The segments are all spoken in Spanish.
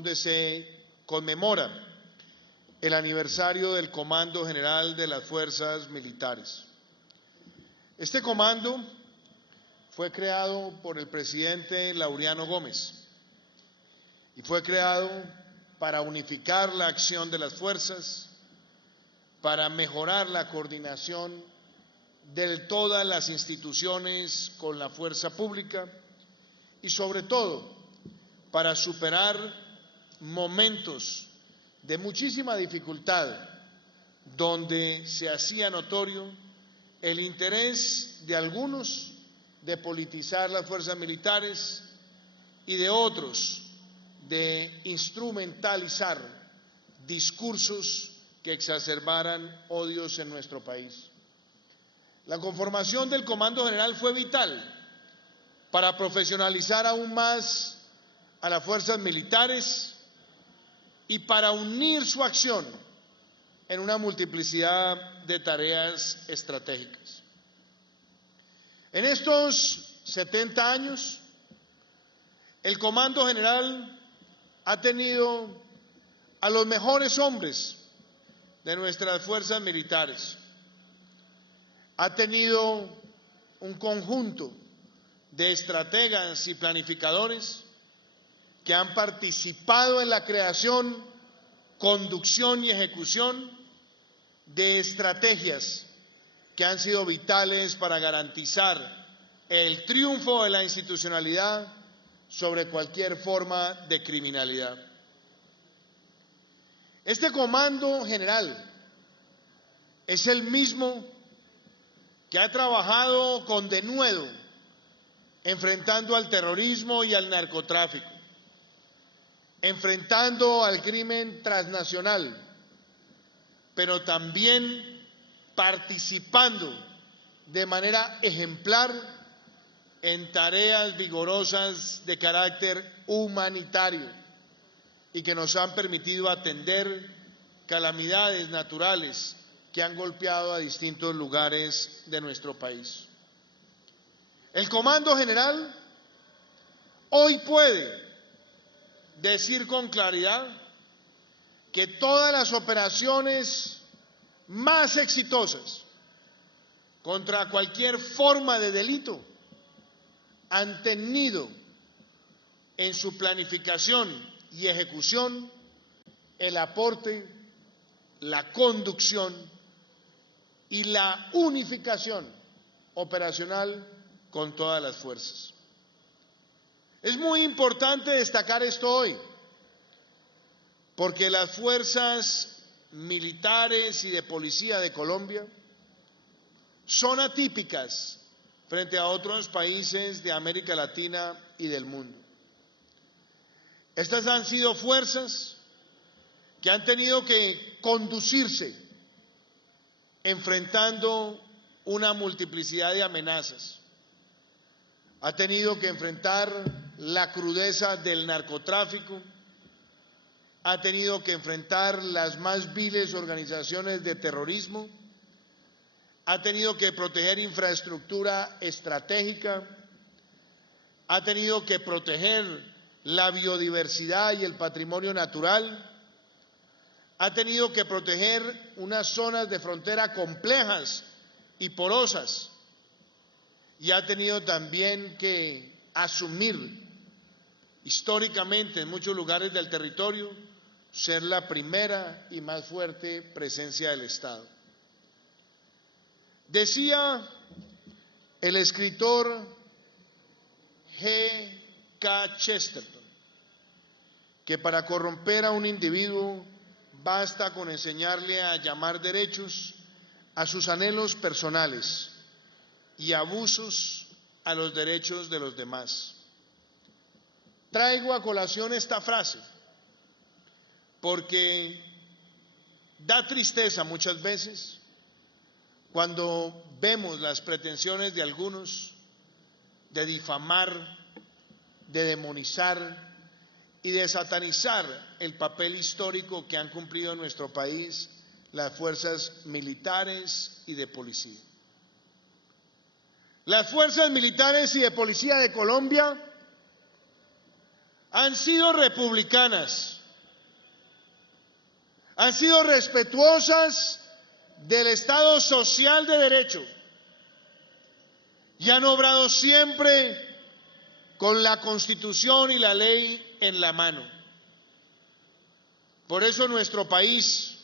donde se conmemora el aniversario del Comando General de las Fuerzas Militares. Este comando fue creado por el presidente Laureano Gómez y fue creado para unificar la acción de las fuerzas, para mejorar la coordinación de todas las instituciones con la fuerza pública y sobre todo para superar momentos de muchísima dificultad donde se hacía notorio el interés de algunos de politizar las fuerzas militares y de otros de instrumentalizar discursos que exacerbaran odios en nuestro país. La conformación del Comando General fue vital para profesionalizar aún más a las fuerzas militares y para unir su acción en una multiplicidad de tareas estratégicas. En estos 70 años, el Comando General ha tenido a los mejores hombres de nuestras fuerzas militares. Ha tenido un conjunto de estrategas y planificadores que han participado en la creación, conducción y ejecución de estrategias que han sido vitales para garantizar el triunfo de la institucionalidad sobre cualquier forma de criminalidad. Este Comando General es el mismo que ha trabajado con denuedo enfrentando al terrorismo y al narcotráfico, enfrentando al crimen transnacional, pero también participando de manera ejemplar en tareas vigorosas de carácter humanitario y que nos han permitido atender calamidades naturales que han golpeado a distintos lugares de nuestro país. El Comando General hoy puede decir con claridad que todas las operaciones más exitosas contra cualquier forma de delito han tenido en su planificación y ejecución el aporte, la conducción y la unificación operacional con todas las fuerzas. Es muy importante destacar esto hoy, porque las fuerzas militares y de policía de Colombia son atípicas frente a otros países de América Latina y del mundo. Estas han sido fuerzas que han tenido que conducirse enfrentando una multiplicidad de amenazas. Ha tenido que enfrentar la crudeza del narcotráfico, ha tenido que enfrentar las más viles organizaciones de terrorismo, ha tenido que proteger infraestructura estratégica, ha tenido que proteger la biodiversidad y el patrimonio natural, ha tenido que proteger unas zonas de frontera complejas y porosas, y ha tenido también que asumir históricamente en muchos lugares del territorio ser la primera y más fuerte presencia del Estado. Decía el escritor G.K. Chesterton que para corromper a un individuo basta con enseñarle a llamar derechos a sus anhelos personales y abusos a los derechos de los demás. Traigo a colación esta frase porque da tristeza muchas veces cuando vemos las pretensiones de algunos de difamar, de demonizar y de satanizar el papel histórico que han cumplido en nuestro país las fuerzas militares y de policía. Las fuerzas militares y de policía de Colombia han sido republicanas, han sido respetuosas del Estado social de derecho y han obrado siempre con la Constitución y la ley en la mano. Por eso nuestro país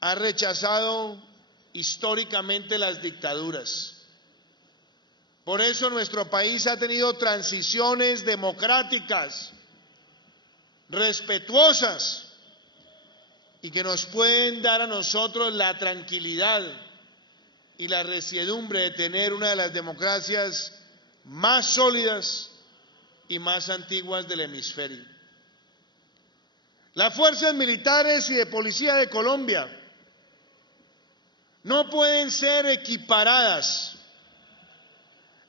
ha rechazado históricamente las dictaduras. Por eso nuestro país ha tenido transiciones democráticas, respetuosas, y que nos pueden dar a nosotros la tranquilidad y la resiedumbre de tener una de las democracias más sólidas y más antiguas del hemisferio. Las fuerzas militares y de policía de Colombia no pueden ser equiparadas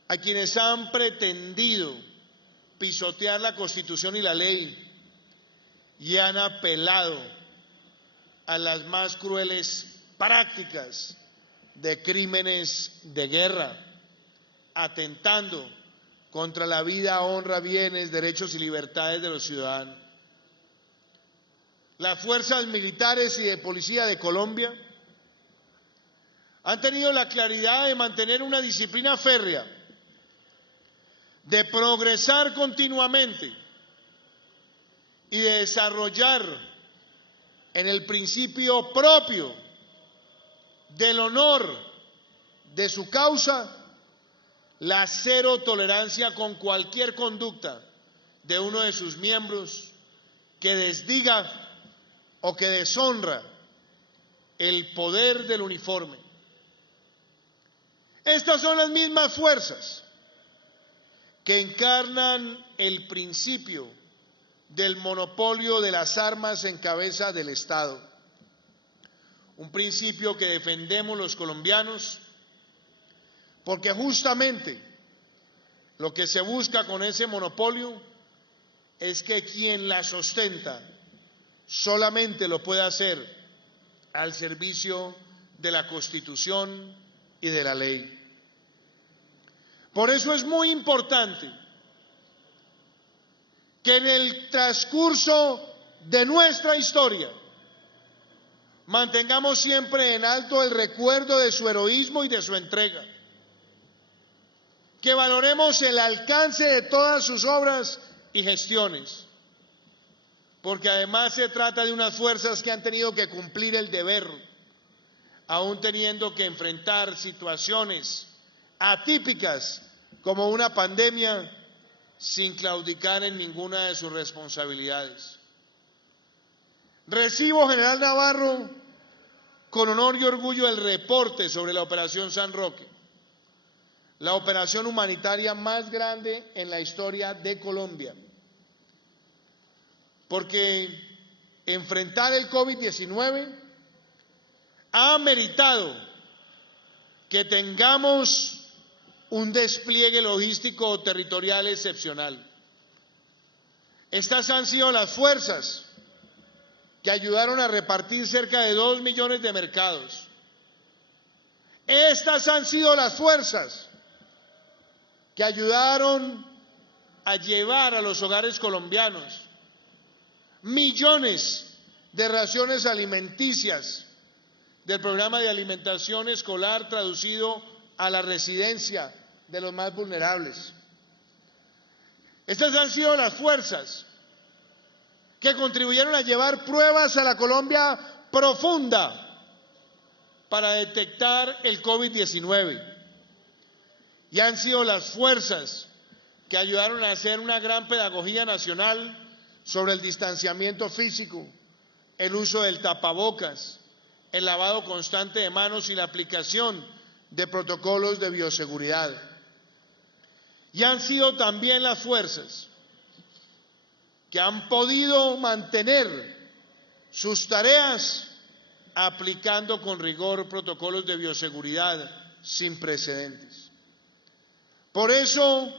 a quienes han pretendido pisotear la Constitución y la ley y han apelado a las más crueles prácticas de crímenes de guerra, atentando contra la vida, honra, bienes, derechos y libertades de los ciudadanos. Las fuerzas militares y de policía de Colombia han tenido la claridad de mantener una disciplina férrea, de progresar continuamente y de desarrollar en el principio propio del honor de su causa la cero tolerancia con cualquier conducta de uno de sus miembros que desdiga o que deshonra el poder del uniforme. Estas son las mismas fuerzas que encarnan el principio del monopolio de las armas en cabeza del Estado. Un principio que defendemos los colombianos porque justamente lo que se busca con ese monopolio es que quien la sustenta solamente lo pueda hacer al servicio de la Constitución y de la ley. Por eso es muy importante que en el transcurso de nuestra historia mantengamos siempre en alto el recuerdo de su heroísmo y de su entrega, que valoremos el alcance de todas sus obras y gestiones, porque además se trata de unas fuerzas que han tenido que cumplir el deber, aún teniendo que enfrentar situaciones atípicas como una pandemia, sin claudicar en ninguna de sus responsabilidades. Recibo, General Navarro, con honor y orgullo el reporte sobre la Operación San Roque, la operación humanitaria más grande en la historia de Colombia, porque enfrentar el COVID-19 ha ameritado que tengamos un despliegue logístico territorial excepcional. Estas han sido las fuerzas que ayudaron a repartir cerca de 2 millones de mercados. Estas han sido las fuerzas que ayudaron a llevar a los hogares colombianos millones de raciones alimenticias del programa de alimentación escolar traducido a la residencia de los más vulnerables. Estas han sido las fuerzas que contribuyeron a llevar pruebas a la Colombia profunda para detectar el COVID-19 y han sido las fuerzas que ayudaron a hacer una gran pedagogía nacional sobre el distanciamiento físico, el uso del tapabocas, el lavado constante de manos y la aplicación de protocolos de bioseguridad. Y han sido también las fuerzas que han podido mantener sus tareas aplicando con rigor protocolos de bioseguridad sin precedentes. Por eso,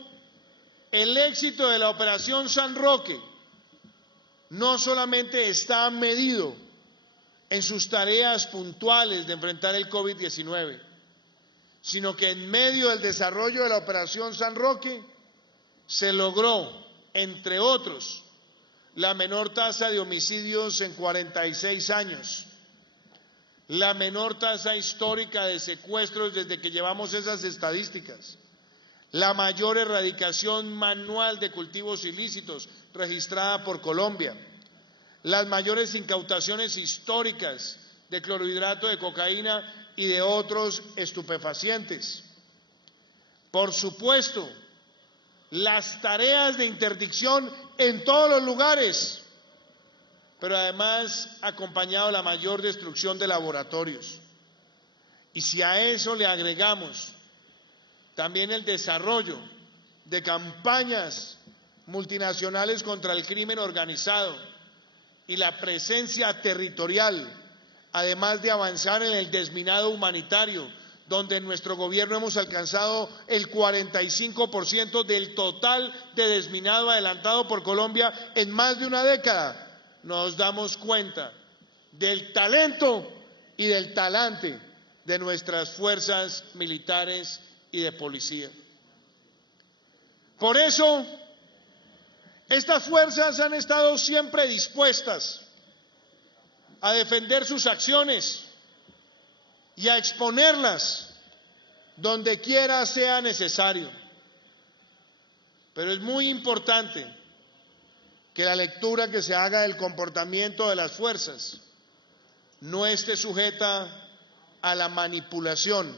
el éxito de la Operación San Roque no solamente está medido en sus tareas puntuales de enfrentar el COVID-19, sino que en medio del desarrollo de la Operación San Roque se logró entre otros, la menor tasa de homicidios en 46 años, la menor tasa histórica de secuestros desde que llevamos esas estadísticas, la mayor erradicación manual de cultivos ilícitos registrada por Colombia, las mayores incautaciones históricas de clorhidrato de cocaína y de otros estupefacientes. Por supuesto, las tareas de interdicción en todos los lugares, pero además acompañado de la mayor destrucción de laboratorios. Y si a eso le agregamos también el desarrollo de campañas multinacionales contra el crimen organizado y la presencia territorial, además de avanzar en el desminado humanitario, donde en nuestro gobierno hemos alcanzado el 45% del total de desminado adelantado por Colombia en más de una década, nos damos cuenta del talento y del talante de nuestras fuerzas militares y de policía. Por eso, estas fuerzas han estado siempre dispuestas a defender sus acciones y a exponerlas donde quiera sea necesario. Pero es muy importante que la lectura que se haga del comportamiento de las fuerzas no esté sujeta a la manipulación,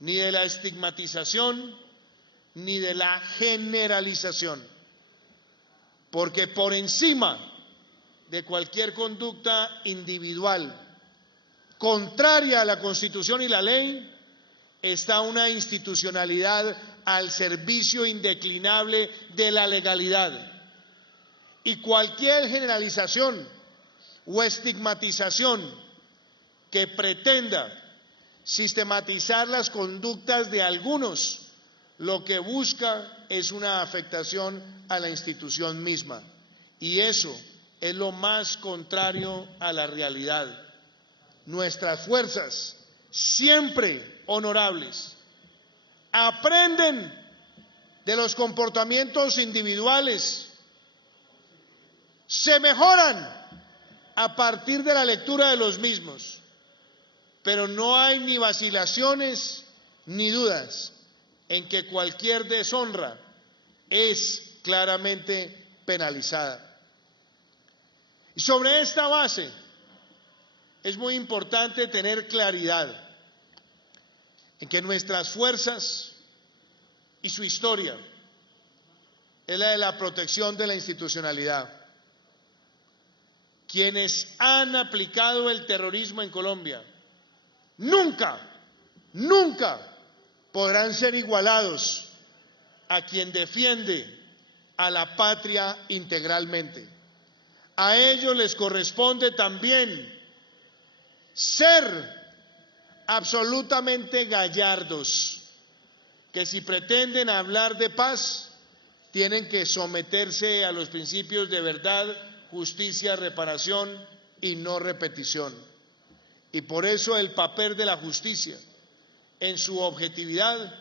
ni de la estigmatización, ni de la generalización, porque por encima de cualquier conducta individual contraria a la Constitución y la ley está una institucionalidad al servicio indeclinable de la legalidad. Y cualquier generalización o estigmatización que pretenda sistematizar las conductas de algunos, lo que busca es una afectación a la institución misma. Y eso es lo más contrario a la realidad. Nuestras fuerzas, siempre honorables, aprenden de los comportamientos individuales, se mejoran a partir de la lectura de los mismos, pero no hay ni vacilaciones ni dudas en que cualquier deshonra es claramente penalizada. Y sobre esta base es muy importante tener claridad en que nuestras fuerzas y su historia es la de la protección de la institucionalidad. Quienes han aplicado el terrorismo en Colombia nunca podrán ser igualados a quien defiende a la patria integralmente. A ellos les corresponde también ser absolutamente gallardos, que si pretenden hablar de paz, tienen que someterse a los principios de verdad, justicia, reparación y no repetición. Y por eso el papel de la justicia en su objetividad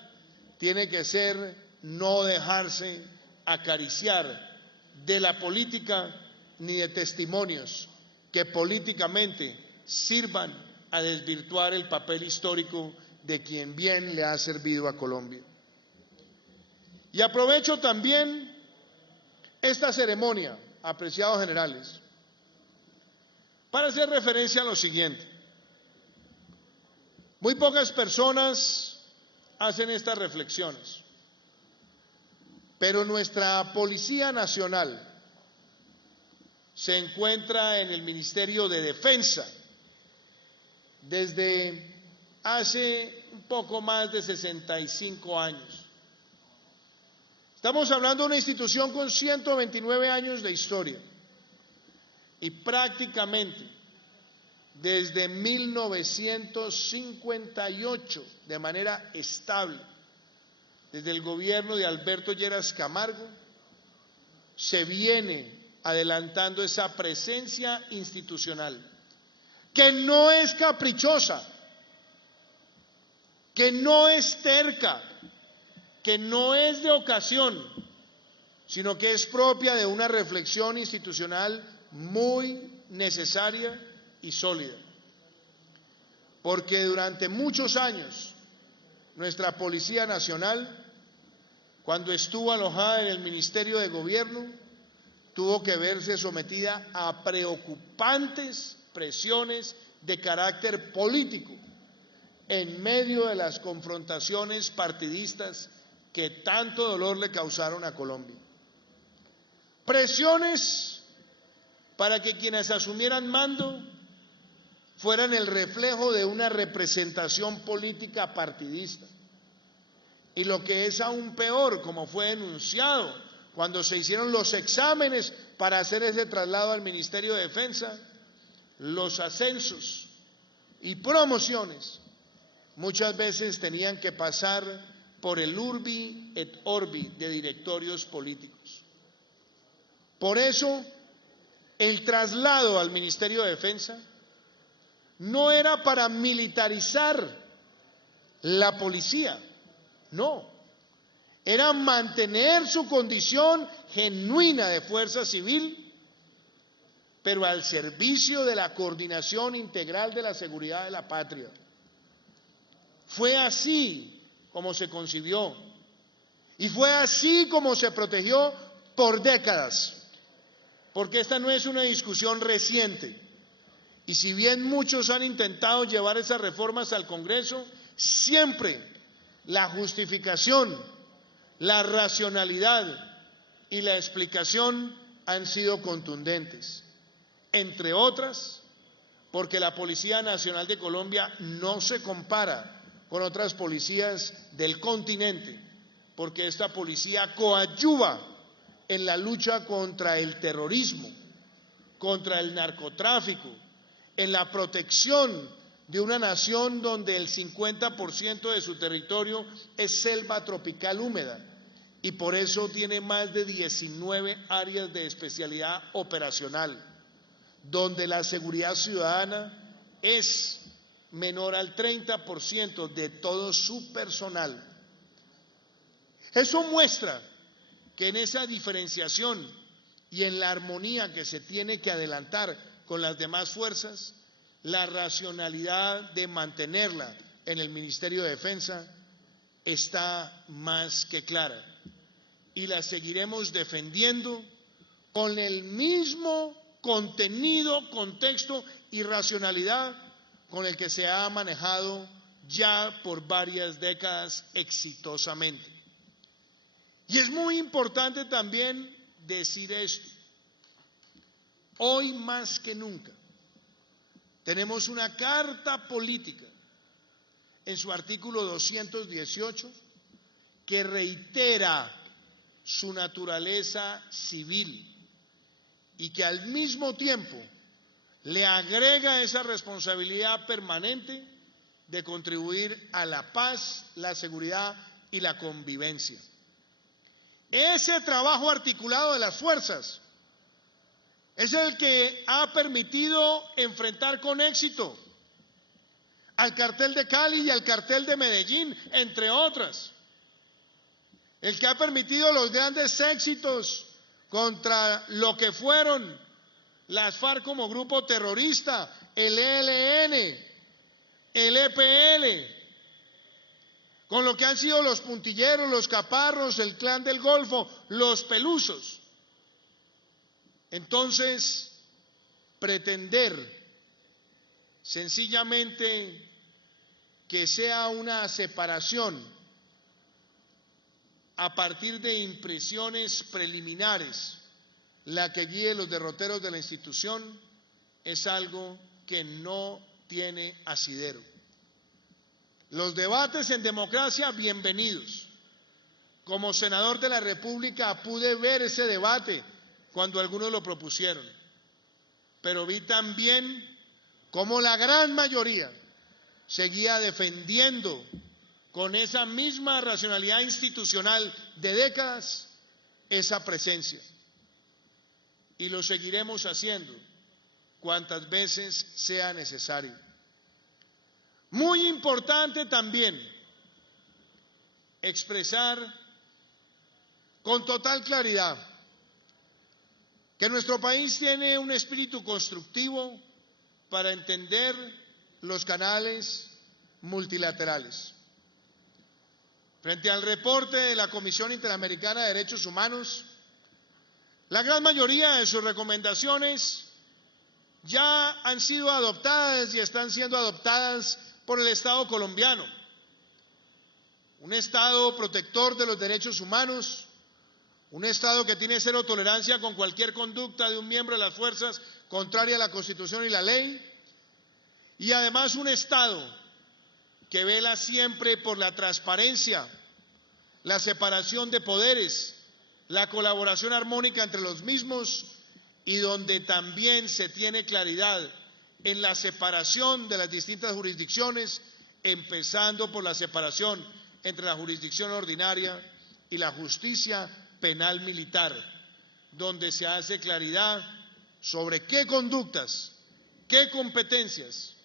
tiene que ser no dejarse acariciar de la política ni de testimonios que políticamente sirvan a desvirtuar el papel histórico de quien bien le ha servido a Colombia. Y aprovecho también esta ceremonia, apreciados generales, para hacer referencia a lo siguiente. Muy pocas personas hacen estas reflexiones, pero nuestra Policía Nacional se encuentra en el Ministerio de Defensa desde hace un poco más de 65 años. Estamos hablando de una institución con 129 años de historia y prácticamente desde 1958 de manera estable, desde el gobierno de Alberto Lleras Camargo, se viene adelantando esa presencia institucional que no es caprichosa, que no es terca, que no es de ocasión, sino que es propia de una reflexión institucional muy necesaria y sólida. Porque durante muchos años nuestra Policía Nacional, cuando estuvo alojada en el Ministerio de Gobierno, tuvo que verse sometida a preocupantes presiones de carácter político en medio de las confrontaciones partidistas que tanto dolor le causaron a Colombia. Presiones para que quienes asumieran mando fueran el reflejo de una representación política partidista. Y lo que es aún peor, como fue denunciado cuando se hicieron los exámenes para hacer ese traslado al Ministerio de Defensa, los ascensos y promociones muchas veces tenían que pasar por el urbi et orbi de directorios políticos. Por eso, el traslado al Ministerio de Defensa no era para militarizar la policía, no, era mantener su condición genuina de fuerza civil, pero al servicio de la coordinación integral de la seguridad de la patria. Fue así como se concibió y fue así como se protegió por décadas, porque esta no es una discusión reciente. Y si bien muchos han intentado llevar esas reformas al Congreso, siempre la justificación, la racionalidad y la explicación han sido contundentes. Entre otras, porque la Policía Nacional de Colombia no se compara con otras policías del continente, porque esta policía coadyuva en la lucha contra el terrorismo, contra el narcotráfico, en la protección de una nación donde el 50% de su territorio es selva tropical húmeda y por eso tiene más de 19 áreas de especialidad operacional, donde la seguridad ciudadana es menor al 30% de todo su personal. Eso muestra que en esa diferenciación y en la armonía que se tiene que adelantar con las demás fuerzas, la racionalidad de mantenerla en el Ministerio de Defensa está más que clara y la seguiremos defendiendo con el mismo contenido, contexto y racionalidad con el que se ha manejado ya por varias décadas exitosamente. Y es muy importante también decir esto. Hoy más que nunca tenemos una carta política en su artículo 218 que reitera su naturaleza civil y que al mismo tiempo le agrega esa responsabilidad permanente de contribuir a la paz, la seguridad y la convivencia. Ese trabajo articulado de las fuerzas es el que ha permitido enfrentar con éxito al cartel de Cali y al cartel de Medellín, entre otras. El que ha permitido los grandes éxitos contra lo que fueron las FARC como grupo terrorista, el ELN, el EPL, con lo que han sido los puntilleros, los caparros, el Clan del Golfo, los pelusos. Entonces, pretender sencillamente que sea una separación a partir de impresiones preliminares la que guíe los derroteros de la institución es algo que no tiene asidero. Los debates en democracia, bienvenidos. Como senador de la República pude ver ese debate cuando algunos lo propusieron, pero vi también cómo la gran mayoría seguía defendiendo con esa misma racionalidad institucional de décadas esa presencia. Y lo seguiremos haciendo cuantas veces sea necesario. Muy importante también expresar con total claridad que nuestro país tiene un espíritu constructivo para entender los canales multilaterales. Frente al reporte de la Comisión Interamericana de Derechos Humanos, la gran mayoría de sus recomendaciones ya han sido adoptadas y están siendo adoptadas por el Estado colombiano, un Estado protector de los derechos humanos, un Estado que tiene cero tolerancia con cualquier conducta de un miembro de las fuerzas contraria a la Constitución y la ley, y además un Estado que vela siempre por la transparencia, la separación de poderes, la colaboración armónica entre los mismos, y donde también se tiene claridad en la separación de las distintas jurisdicciones, empezando por la separación entre la jurisdicción ordinaria y la justicia penal militar, donde se hace claridad sobre qué conductas, qué competencias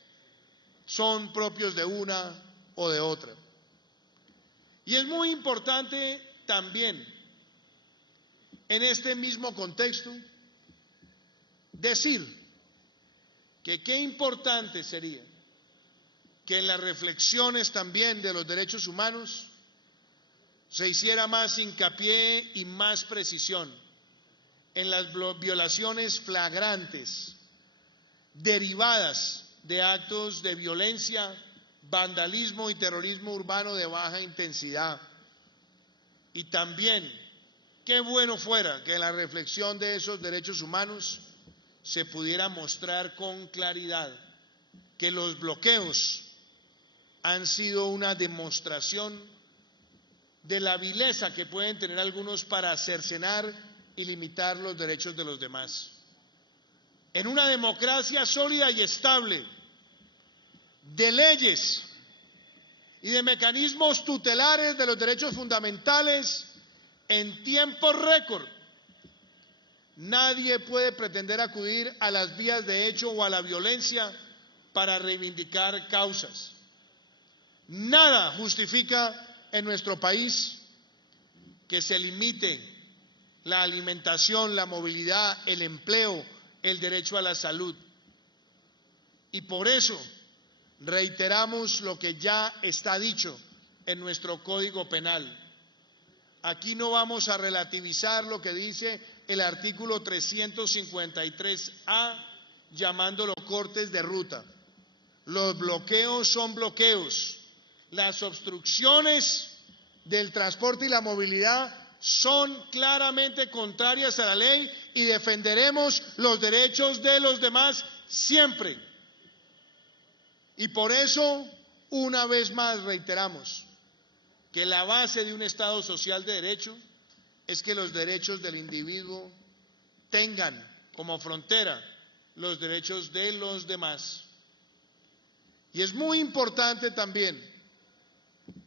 son propios de una o de otra. Y es muy importante también, en este mismo contexto, decir que qué importante sería que en las reflexiones también de los derechos humanos se hiciera más hincapié y más precisión en las violaciones flagrantes derivadas de actos de violencia, vandalismo y terrorismo urbano de baja intensidad. Y también, qué bueno fuera que en la reflexión de esos derechos humanos se pudiera mostrar con claridad que los bloqueos han sido una demostración de la vileza que pueden tener algunos para cercenar y limitar los derechos de los demás. En una democracia sólida y estable, de leyes y de mecanismos tutelares de los derechos fundamentales en tiempo récord, nadie puede pretender acudir a las vías de hecho o a la violencia para reivindicar causas. Nada justifica en nuestro país que se limite la alimentación, la movilidad, el empleo, el derecho a la salud. Y por eso reiteramos lo que ya está dicho en nuestro Código Penal. Aquí no vamos a relativizar lo que dice el artículo 353A, llamándolo cortes de ruta. Los bloqueos son bloqueos. Las obstrucciones del transporte y la movilidad son claramente contrarias a la ley y defenderemos los derechos de los demás siempre. Y por eso, una vez más reiteramos que la base de un Estado social de derecho es que los derechos del individuo tengan como frontera los derechos de los demás. Y es muy importante también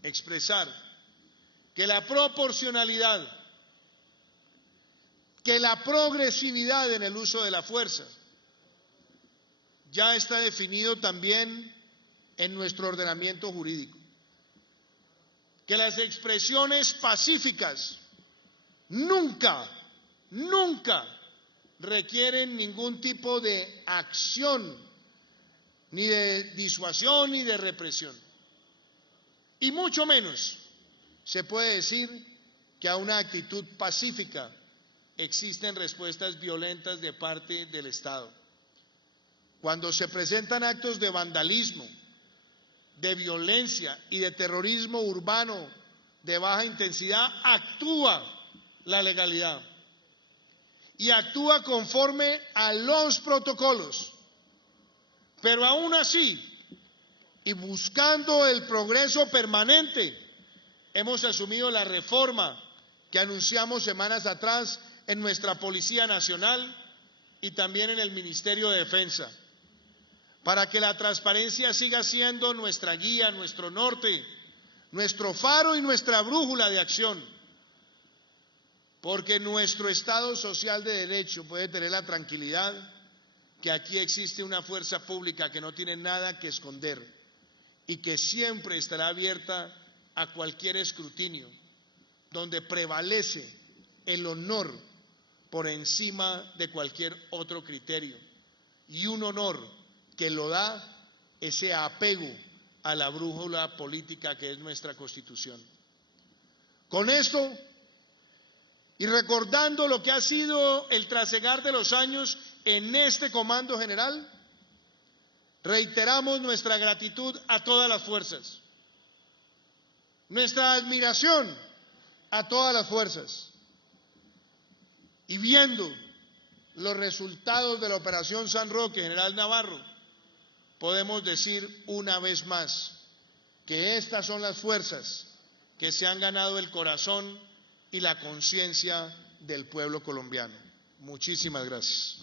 expresar que la proporcionalidad, que la progresividad en el uso de la fuerza ya está definido también en nuestro ordenamiento jurídico. Que las expresiones pacíficas nunca requieren ningún tipo de acción, ni de disuasión ni de represión. Y mucho menos se puede decir que a una actitud pacífica existen respuestas violentas de parte del Estado. Cuando se presentan actos de vandalismo, de violencia y de terrorismo urbano de baja intensidad, actúa la legalidad y actúa conforme a los protocolos. Pero aún así, y buscando el progreso permanente, hemos asumido la reforma que anunciamos semanas atrás en nuestra Policía Nacional y también en el Ministerio de Defensa, para que la transparencia siga siendo nuestra guía, nuestro norte, nuestro faro y nuestra brújula de acción, porque nuestro Estado social de derecho puede tener la tranquilidad que aquí existe una fuerza pública que no tiene nada que esconder y que siempre estará abierta a cualquier escrutinio, donde prevalece el honor por encima de cualquier otro criterio, y un honor que lo da ese apego a la brújula política que es nuestra Constitución. Con esto, y recordando lo que ha sido el trasegar de los años en este Comando General, reiteramos nuestra gratitud a todas las fuerzas, nuestra admiración a todas las fuerzas, y viendo los resultados de la Operación San Roque, General Navarro, podemos decir una vez más que estas son las fuerzas que se han ganado el corazón y la conciencia del pueblo colombiano. Muchísimas gracias.